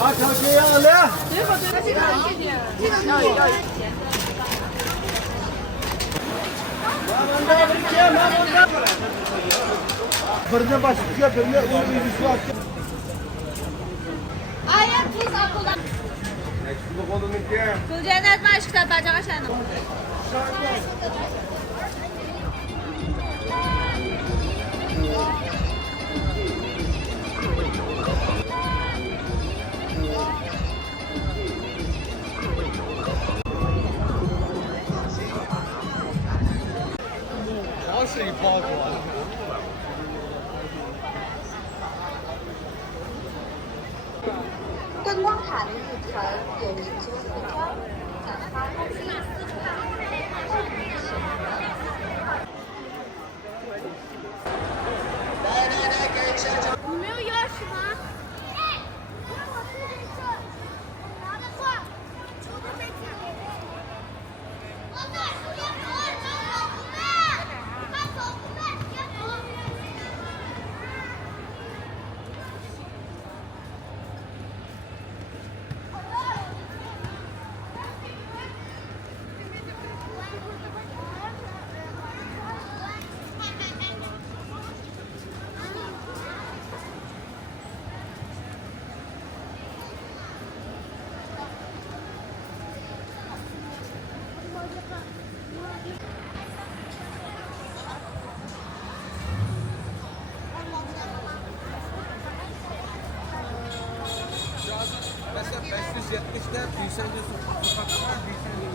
啊，小心呀，来！Birine başlıyor, birine uyuşuyor. Ayet tuz akılda. Gülcenet başka bacağı şanım.观光塔的入船有民族服装、散花工艺。你没有钥匙吗？Mesela 570'de Büyüsence sokak var, Büyüsence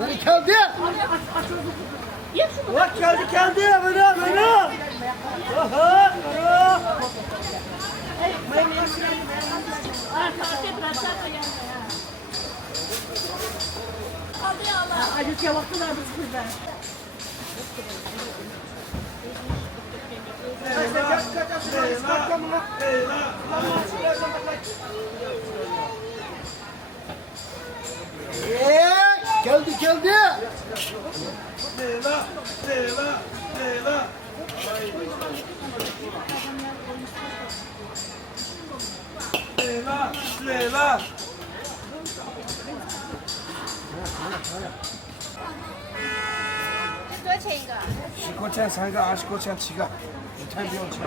Beni geldi. Bak geldi, böyle. Aha, geldi. Leyla. 多少钱一个10块钱3个，20块钱7个，一天不用钱。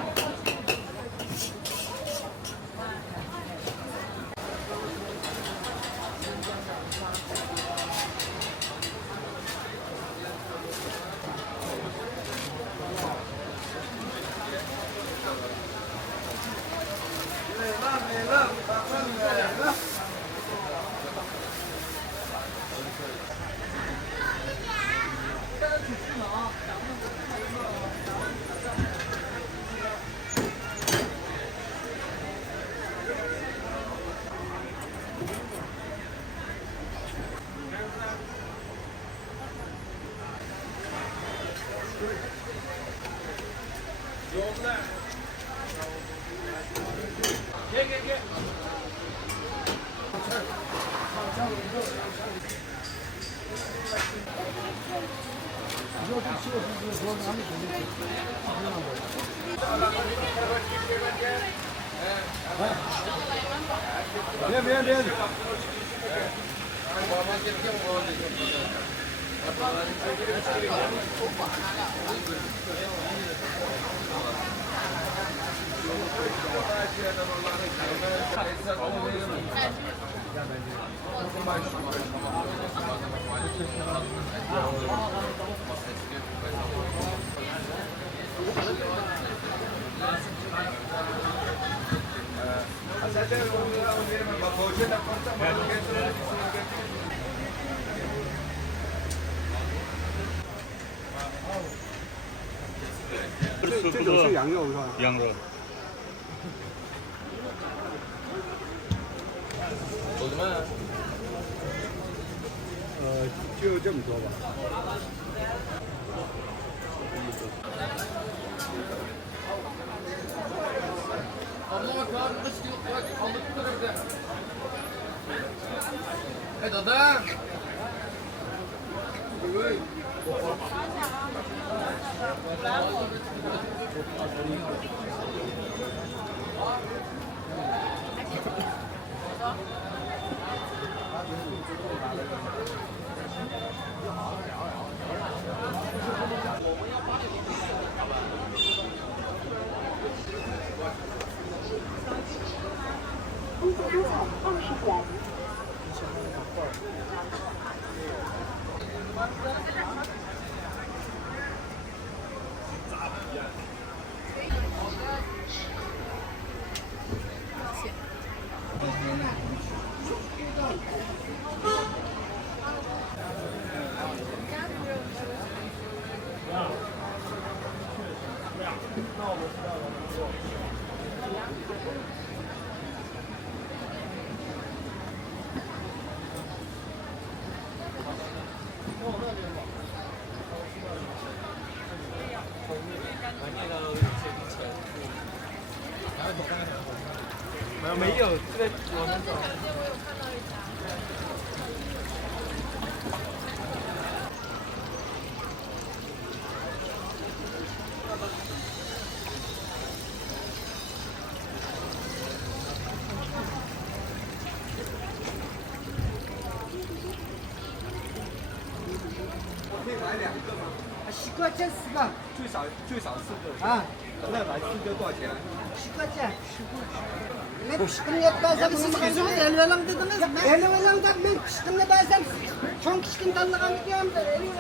Bien. 这种是羊肉是吧？羊肉。走什么？就这么多吧。Abla bak abi nasıl diyor? Bak aldık bu kadar da. Hey dada.公司多彩20元。没有，这个我们走。可以买2个吗10块钱4个最少4个。啊，那买4个多少钱10块钱。Ben pişkinle yaparsam siz kızımı elvelam dediniz. Elvelam da ben pişkinle yaparsam çok pişkin dallığa gidiyorum da elvelam.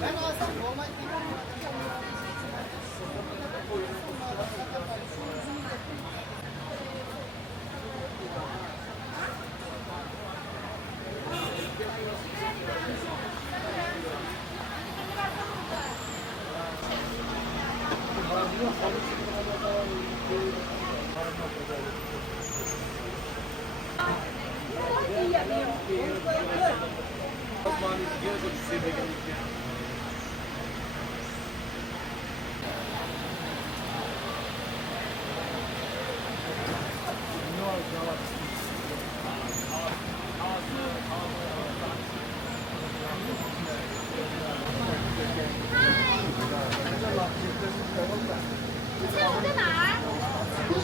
Ben alsam olmaz.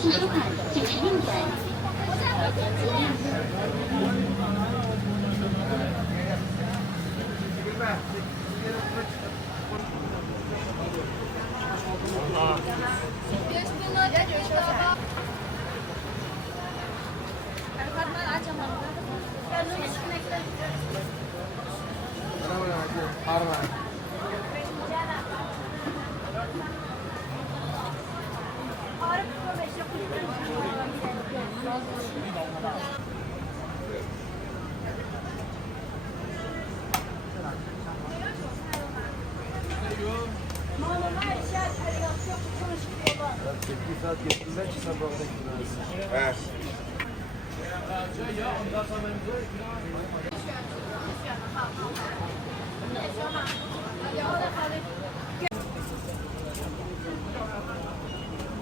收款96元。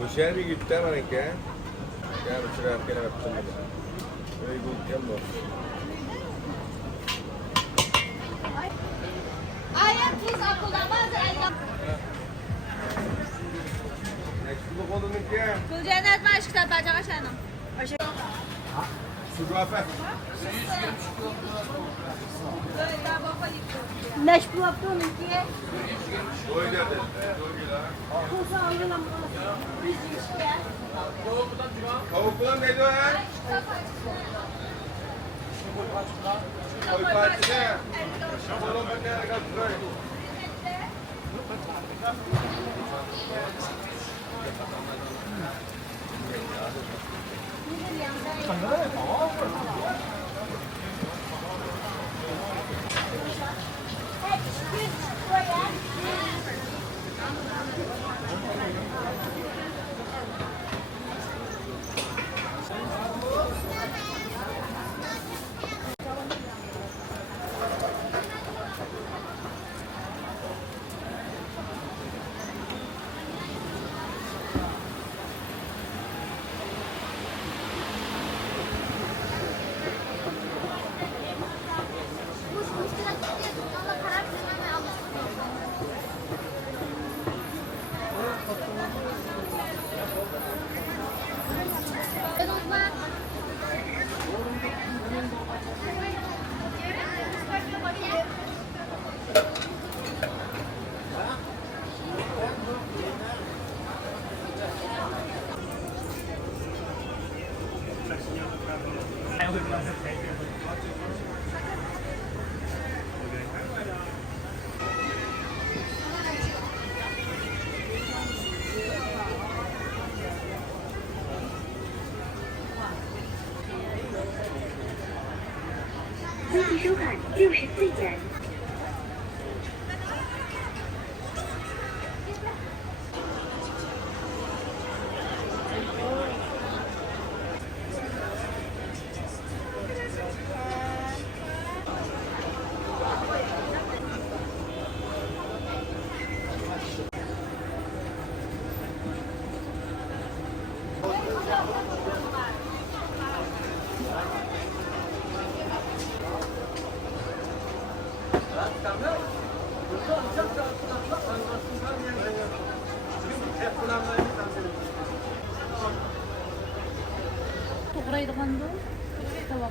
Bushar भी गिफ्ट है मैंने क्या क्या बच्चे आपके लिए पसंद है very good jumbo Ayem tuz okullamaz. next to the golden क्या Gülcennet Maşk'ta bacağı şanım. Sügafe. Leş bu hafta onunki. Doy geldi. Kusa alıyorum. Tavukluğun neydi o ya? Koy partide. Şabalon ben nereye kalktı? Burayı da kandı. Tamam.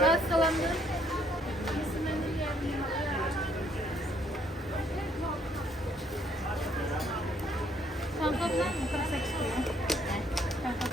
Hastalandım. Kanka var mı? 48 kilo. Kanka.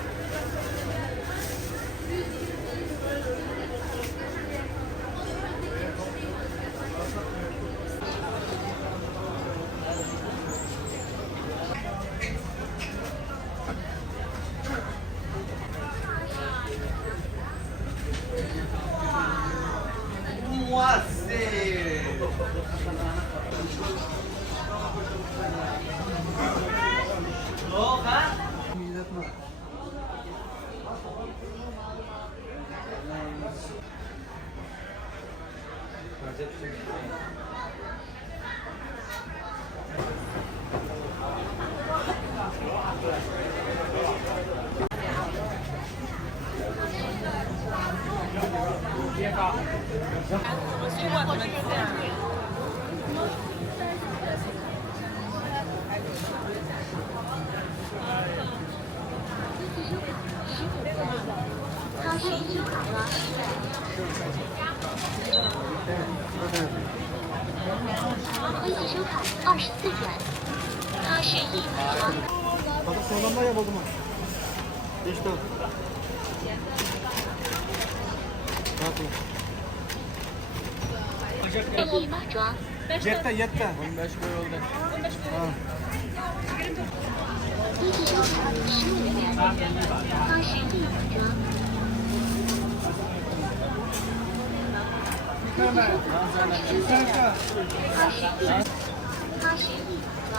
Balık sağlamda yap o zaman. İşte. Yette. 15 koy oldu. 一级收款15元，发实地补折。发实地补折。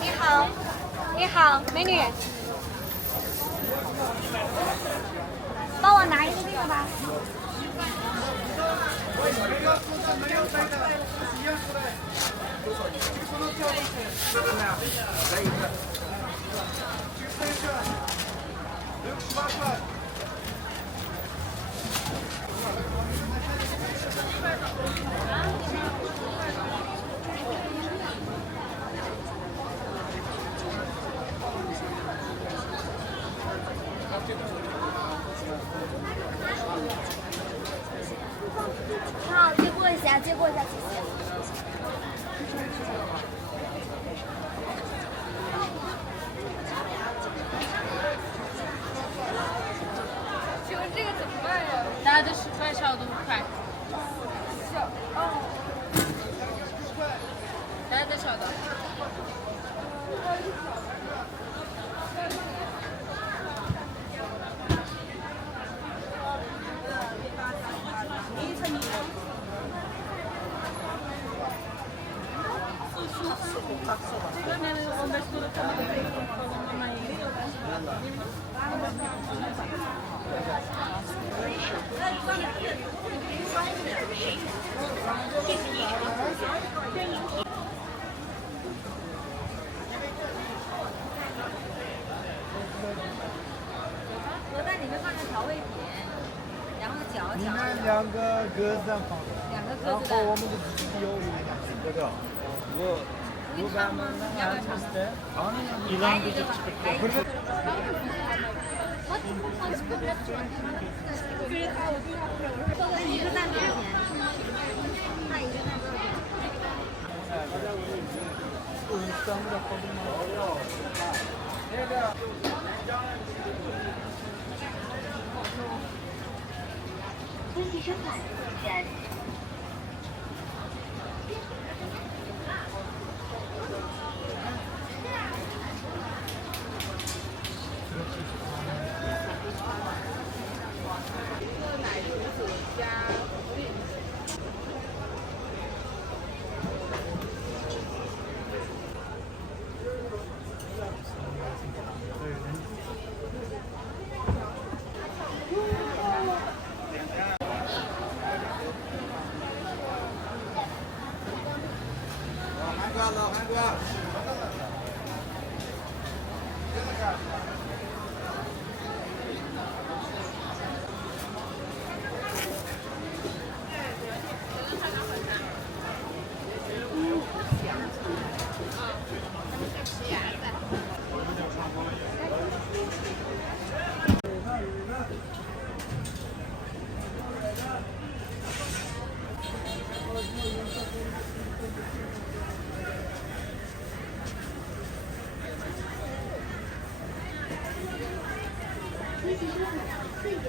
你好，你好，美女，帮我拿一个这个吧。好，接过一下，接过一下，谢谢。请问这个怎么办呀？大家都10块消毒快。大家都消毒。鹅蛋里面放上调味品，然后搅你搅。们2个鸽子放的，两个然后鸽子蛋。我们的鸡有里面的这个，我尝吗？要不要尝？来一个吧，来一个。一个蛋多少钱？那一个蛋多少钱？分析收款15元。老韩哥。分析收款4元。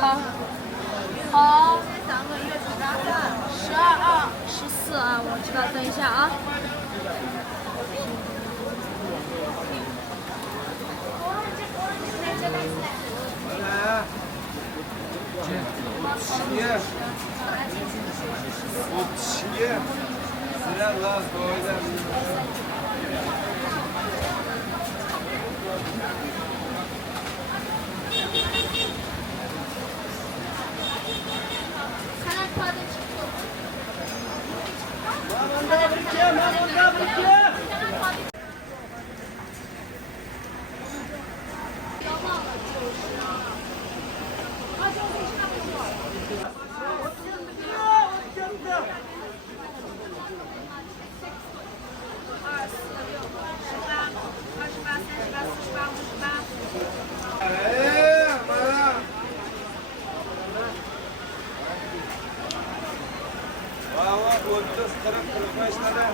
好，好，12、2、14啊，我知道，等一下啊。来，57，2 哎，妈呀！Valla 30-40-45 tane.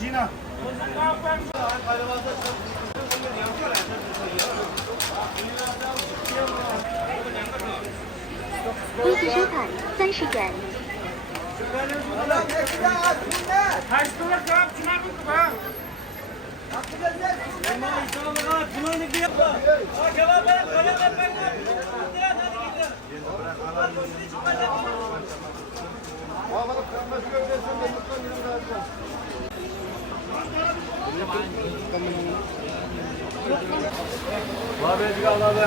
Gina. 规则收款30元。 Abi abi.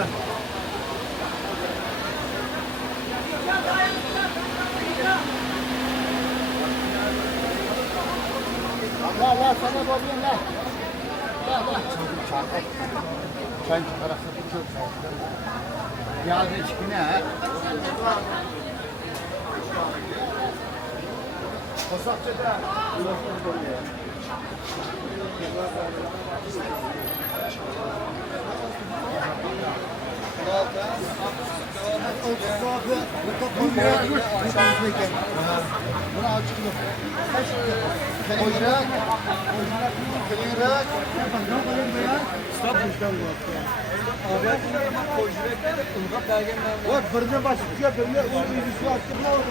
Allah sana bakayım lan. Sen tarafta çok yağda çıkına ha. Kosakçı'da. Bunu açıklı. Ocak. Kıyırak. Bak fırına başlıyor. Böyle bir su attı. Ne oldu?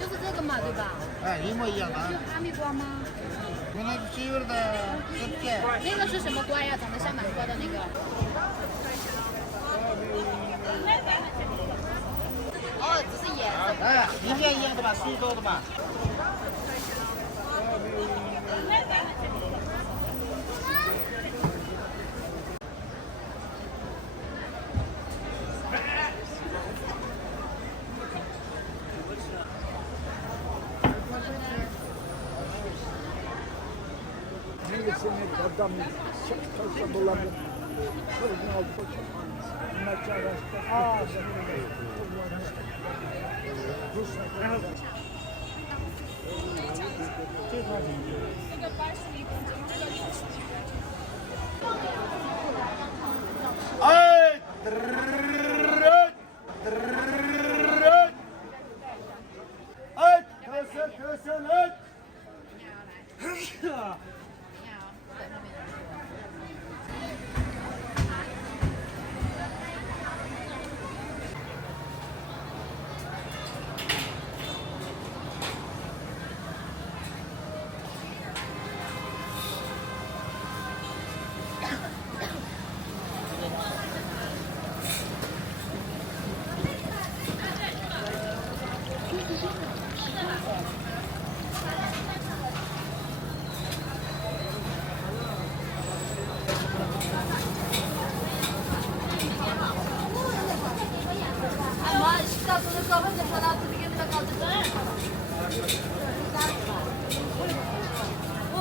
就是这个嘛，对吧？哎，一模一样啊。是哈密瓜吗？我那个鸡肉的这片。那个是什么瓜呀？长得像南瓜的那个。哦，只是颜色。哎，一片一样的嘛，苏州的嘛。Neresine adam çalsa dolanır. Fırını aldı. Bunlar çağırıştı. Ay! Ay! Kösen ay!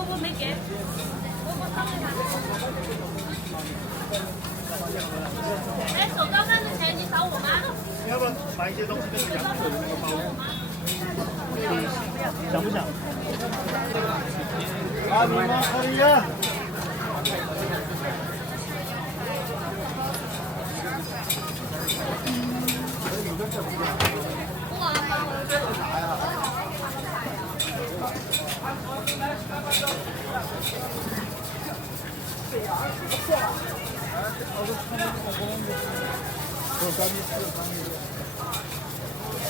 我没给，哎，手刀饭的钱你找我妈了。要不买一些东西跟羊腿的那个包，想不想？啊，你妈可以啊！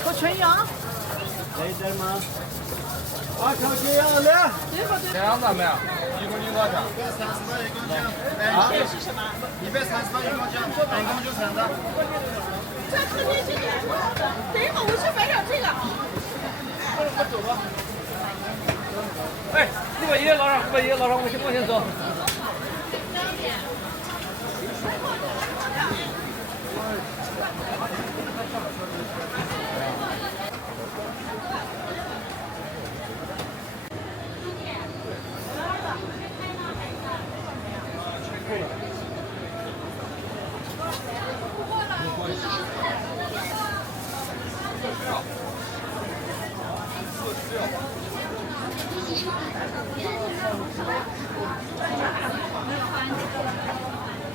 和全羊。来一袋吗？啊，条件要来。两咱们一公斤多少钱130块一公斤。啊？这是什么？130块一公斤，人工就成的。这直接去点。等一会儿，我去买点这个。走吧。哎，110老上，110老上，我先往前走。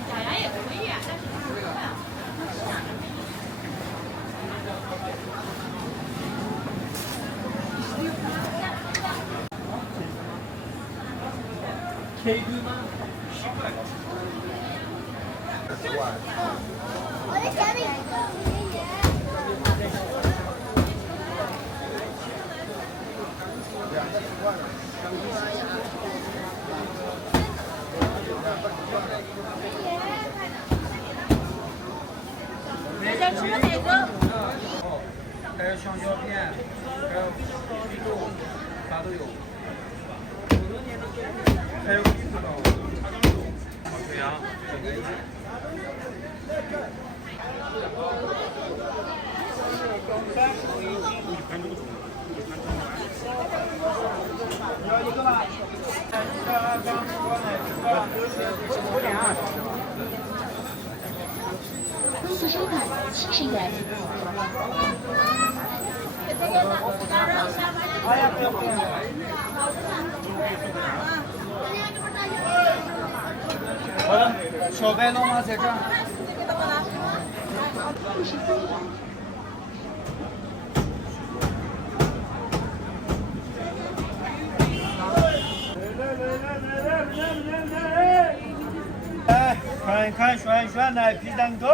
小羊也可以啊，但是不是啊。K 歌吗？我在前面。大家吃哪个？还有香蕉片，还有绿豆，啥都有。还有鸡翅膀、烤全羊，整个一起。要一个吧。公司收款70元。哎呀，不要不要！好的，小白龙吗？在这儿。63元。来，看一看，选一选奶皮蛋糕。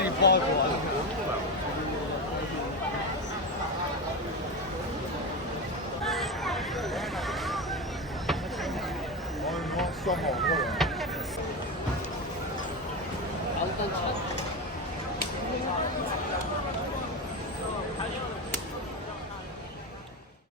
这一包多了。双好过来。